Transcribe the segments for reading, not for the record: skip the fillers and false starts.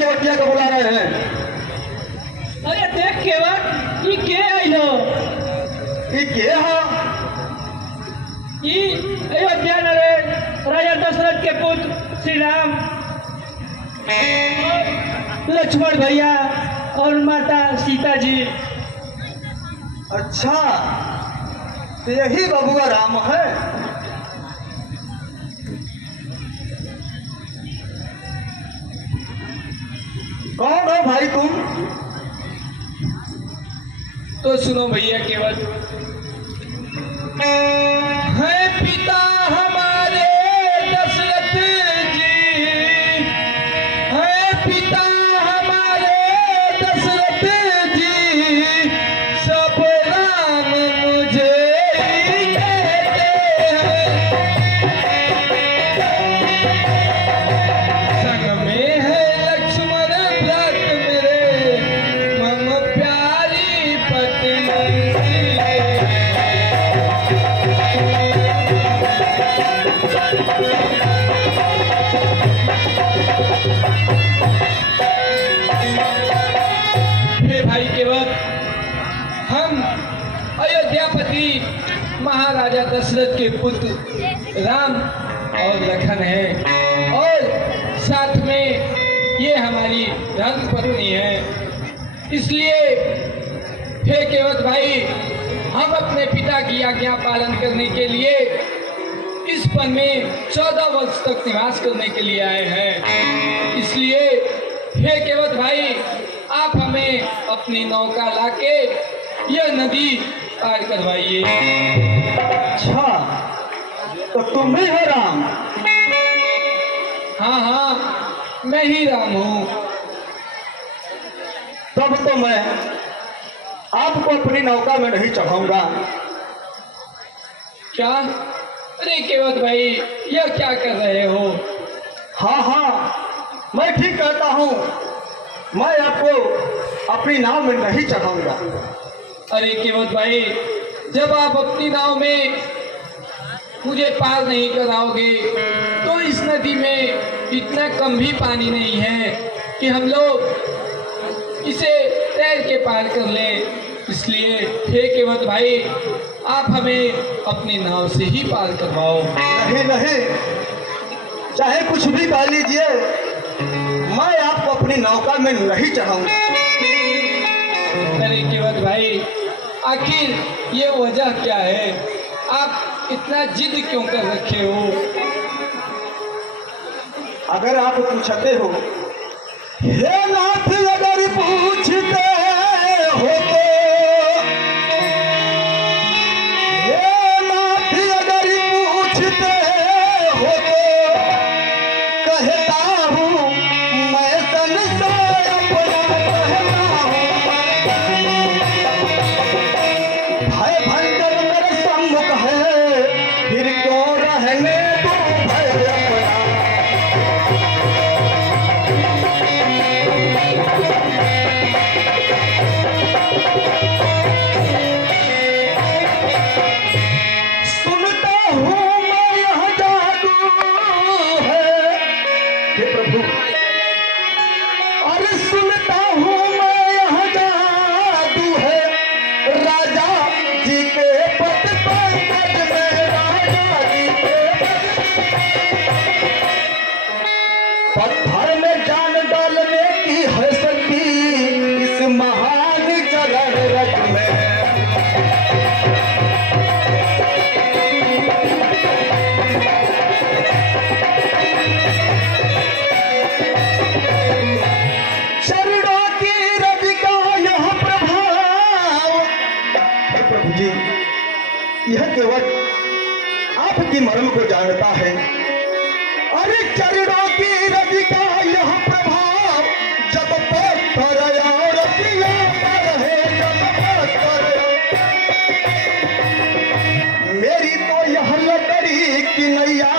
केवटिया को बुला रहे हैं। अरे देख केवट ये के आइलो ये के हो? ये अयोध्या नरेश राजा दशरथ के पुत्र श्री राम लक्ष्मण भैया और माता सीता जी। अच्छा तो यही बबुआ राम है। कौन हो भाई तुम? तो सुनो भैया केवट, है पिता हमारे दशरथ जी, है पिता हमारे दशरथ जी, सब राम मुझे ही कहते हैं, संग में है लक्ष्मण भ्रात मेरे, मम प्यारी पत्नी। भाई केवट, हम अयोध्यापति महाराजा दशरथ के पुत्र राम और लखन हैं और साथ में ये हमारी धर्मपत्नी है। इसलिए हे केवट भाई, हम अपने पिता की आज्ञा पालन करने के लिए इस वन में 14 वर्ष तक निवास करने के लिए आए हैं। इसलिए हे केवट भाई, आप हमें अपनी नौका लाके यह नदी पार करवाइए। अच्छा तो तुम ही हो राम? हाँ हाँ, मैं ही राम हूँ। तब तो मैं आपको अपनी नौका में नहीं चढ़ाऊंगा। क्या? अरे केवट भाई, यह क्या कर रहे हो? हाँ हाँ, मैं ठीक कहता हूँ, मैं आपको अपनी नाव में नहीं चढ़ाऊंगा। अरे केवट भाई, जब आप अपनी नाव में मुझे पार नहीं कराओगे तो इस नदी में इतना कम भी पानी नहीं है कि हम लोग इसे तैर के पार कर लें। इसलिए हे केवट भाई, आप हमें अपनी नाव से ही पार करवाओ। नहीं नहीं, चाहे कुछ भी कह लीजिए, मैं आपको अपनी नौका में नहीं चढ़ाऊंगा। अरे केवट भाई, आखिर ये वजह क्या है? आप इतना जिद क्यों कर रखे हो? अगर आप पूछते हो, हे नाथ अगर पूछते हो तो, हे नाथ अगर पूछते हो तो, कहता हूँ मैं संसार अपना कहता हूँ। भय भंजन मेरे सम्मुख है, फिर क्यों रहने दो भय अपना। प्रभु जी, यह केवल आपकी मर्म को जानता है। अरे चरणों की रवि का यह प्रभाव जब पत्थर और पिया पर है, जब पत्थर मेरी तो यह लकड़ी की नैया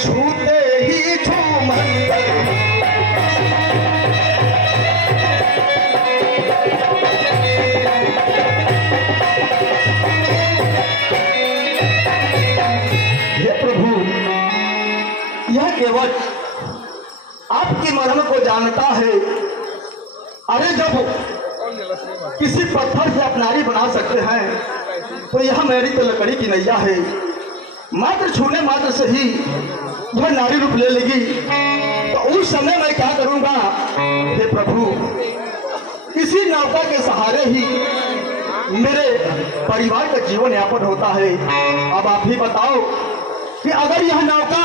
छूते ही झूमर। यह केवल आपकी मर्म को जानता है। अरे जब किसी पत्थर से आप नारी बना सकते हैं तो यह मेरी तो लकड़ी की नैया है। मात्र छूने मात्र से ही वह नारी रूप ले लेगी, तो उस समय मैं क्या करूंगा? हे प्रभु, इसी नौका के सहारे ही मेरे परिवार का जीवन यापन होता है। अब आप ही बताओ कि अगर यह नौका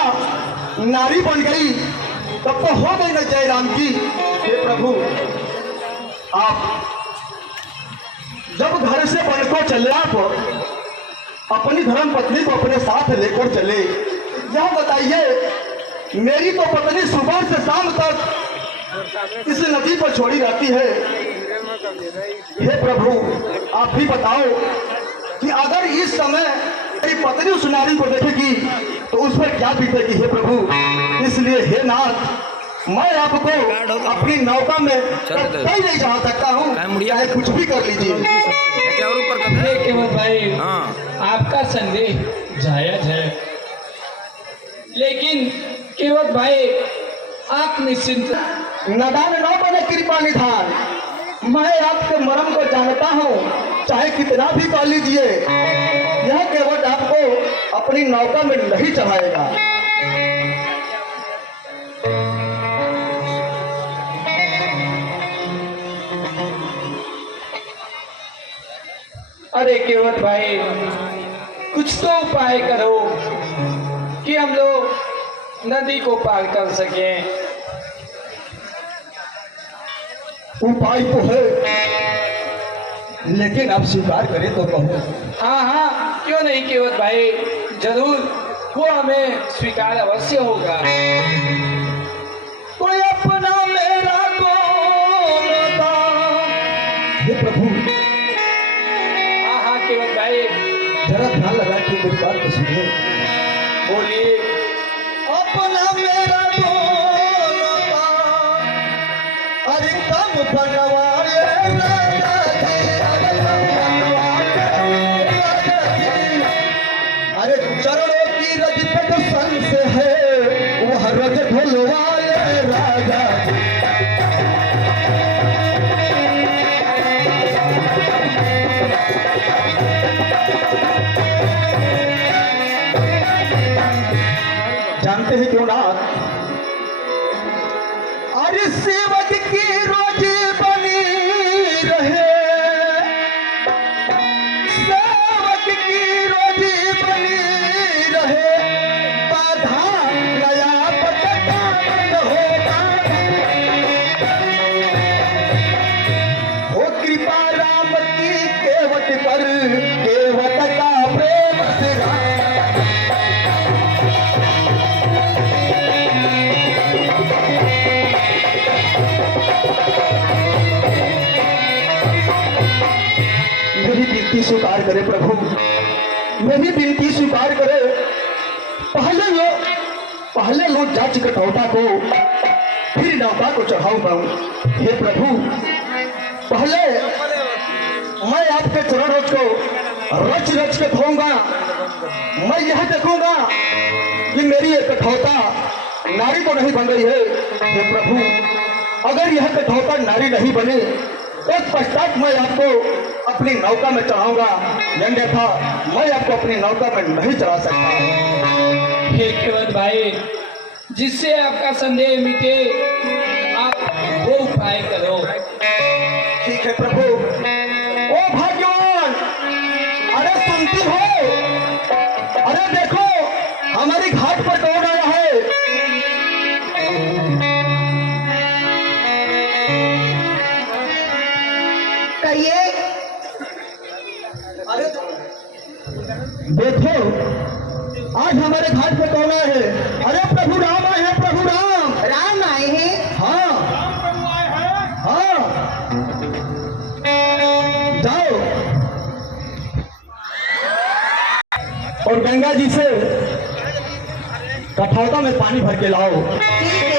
नारी बन गई तब तो हो गई न जय राम की। हे प्रभु, आप जब घर से बन को चले, आप अपनी धर्म पत्नी को अपने साथ लेकर चले। यह बताइए, मेरी तो पत्नी सुबह से शाम तक इस नदी पर छोड़ी रहती है। हे प्रभु, आप भी बताओ कि अगर इस समय मेरी पत्नी उस नारी को देखेगी तो उस पर क्या बीतेगी? हे प्रभु, इसलिए हे नाथ, मैं आपको अपनी नौका में कहीं नहीं जा सकता हूँ, चाहे कुछ भी कर लीजिए। केवट भाई, आपका संदेह जायज है, लेकिन केवट भाई आप निश्चिंत, नदान न बने कृपा निधान। मैं आपके मर्म को जानता हूँ, चाहे कितना भी कह लीजिए, यह केवट आपको अपनी नौका में नहीं चढ़ाएगा। अरे केवट भाई, कुछ तो उपाय करो कि हम लोग नदी को पार कर सकें। उपाय तो है, लेकिन आप स्वीकार करें तो कहो। हाँ हाँ, क्यों नहीं केवट भाई, जरूर वो हमें स्वीकार अवश्य होगा। कोई अपना मेरा कौन था? हे प्रभु, हाँ हाँ केवट भाई, जरा ध्यान लगा के मेरी बात को सुनिए। बोलिए। अपना मेरा कौन था? अरे कम बनवाए अरे चरणों की रज तक सन से है, वह रज ढलवाए राजा। जानते हैं क्यों ना? अरे सेवक की रोजी बनी रहे, सेवक की रोजी बनी रहे, बाधा नया पटका बंद होगा। हो कृपा राम की केवट पर, केवट का प्रेम सिरा। मेरी विनती स्वीकार करे प्रभु, मेरी विनती स्वीकार करे। पहले लो जांच कटौता को, फिर नौका को चढ़ाऊंगा। हे प्रभु, पहले मैं आपके चरण रोज को रच रच के धोऊंगा। मैं यह देखूंगा कि मेरी एक कठौता नारी तो नहीं बन रही है। हे प्रभु, अगर यह कठौता नारी नहीं बनी तो पश्चात मैं आपको अपनी नौका में चढ़ाऊंगा, अन्यथा मैं आपको अपनी नौका में नहीं चढ़ा सकता। हे केवट भाई, जिससे आपका संदेह मिटे, आप वो उपाय करो। ठीक है प्रभु। ओ भाग्यवान, अरे सुनती हो? अरे देखो, हमारी घाट पर कौन आया है? देखो आज हमारे घाट पे कौन आए हैं? अरे प्रभु राम आए हैं, प्रभु राम। राम आए हैं। हाँ हाँ, जाओ और गंगा जी से कठौता में पानी भर के लाओ। ठीक है।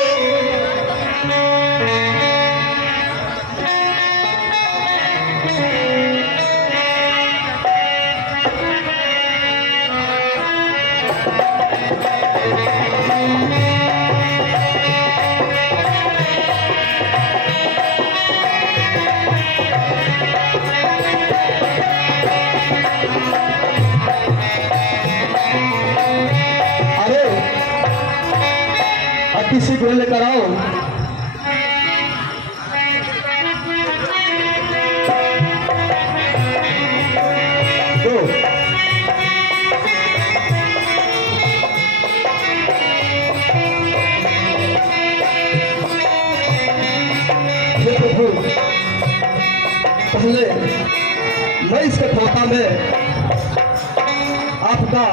अरे अति शीघ्र लेकर आओ। दो हे प्रभु, पहले मैं इस कठौता में आपका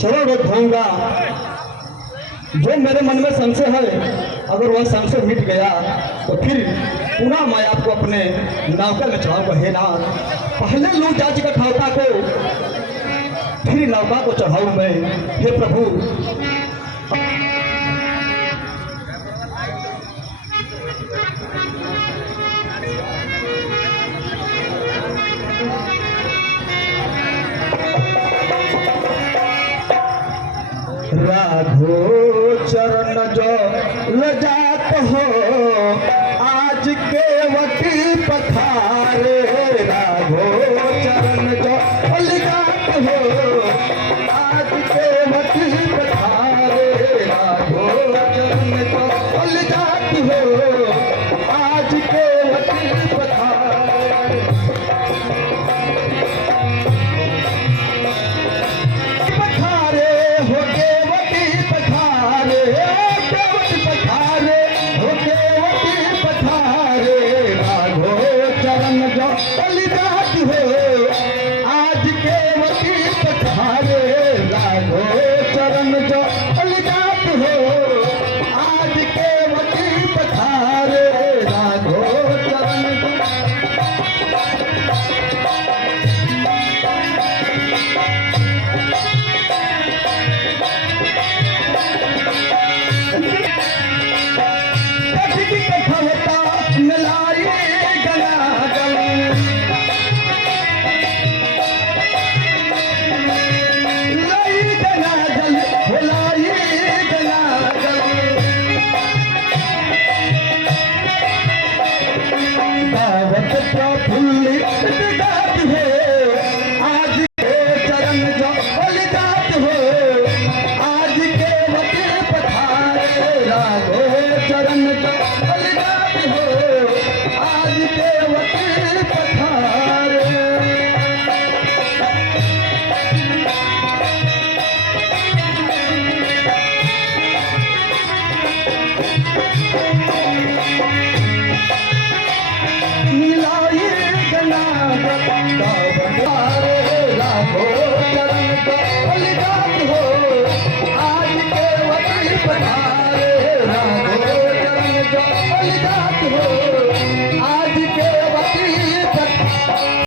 चरण रख दूंगा। जो मेरे मन में संशय है, अगर वह संशय मिट गया तो फिर पुनः मैं आपको अपने नौका में चढ़ाऊंगा। हे नाथ, पहले लूट जांच कठौता को, फिर नौका को चढ़ाऊं मैं। हे प्रभु, राघो चरण जो लजात हो, आज के वटी पथारे। राघो चरण जो लजात हो, आज के वटी पथारे। राघो चरण जो लजात हो, आज के वटी पथारे। पथारे हो केवटी पथारे, केवटी पथारे हो केवटी पथारे। राघो चरण जो बलिदात हो, आज केवटी पथारे। राघो चरण जो बलिदात हो, आज केवटी पथारे। राघो चरण जो कथी कठौता मिलाई गलागल, लाई गलागल हो लाई गलागल। दावत प्रफुल्लित गात हो, आज के चरण जो बलिदात हो, आज के वटी पथारे। राघो चरण जो बलिदात हो, आज के वटी पथारे। मिलाई गलागल दावतारे। राघो चरण जो बलिदात हो, आज के वटी पथारे। राघो चरण जो बलिदात हो,